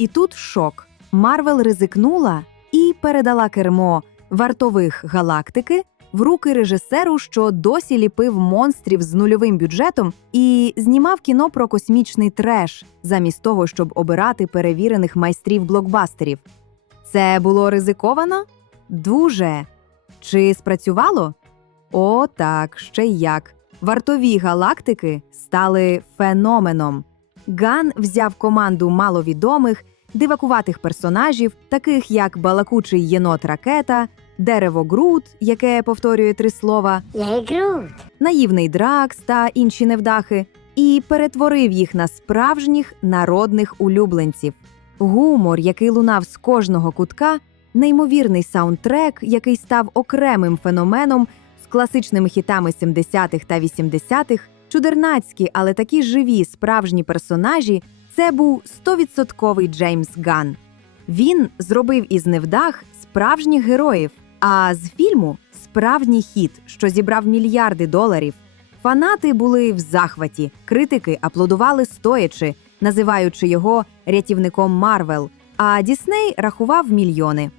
І тут шок. Марвел ризикнула і передала кермо вартових галактики в руки режисеру, що досі ліпив монстрів з нульовим бюджетом і знімав кіно про космічний треш, замість того, щоб обирати перевірених майстрів блокбастерів. Це було ризиковано? Дуже. Чи спрацювало? О, так, ще як. Вартові галактики стали феноменом. Ган взяв команду маловідомих, дивакуватих персонажів, таких як балакучий єнот ракета, дерево Грут, яке повторює три слова, Я Грут. наївний Дракс та інші невдахи, і перетворив їх на справжніх народних улюбленців. Гумор, який лунав з кожного кутка, неймовірний саундтрек, який став окремим феноменом з класичними хітами 70-х та 80-х, чудернацькі, але такі живі справжні персонажі. Це був 100% Джеймс Ган. Він зробив із невдах справжніх героїв, а з фільму справжній хіт, що зібрав мільярди доларів. Фанати були в захваті, критики аплодували стоячи, називаючи його рятівником Марвел. А Дісней рахував мільйони.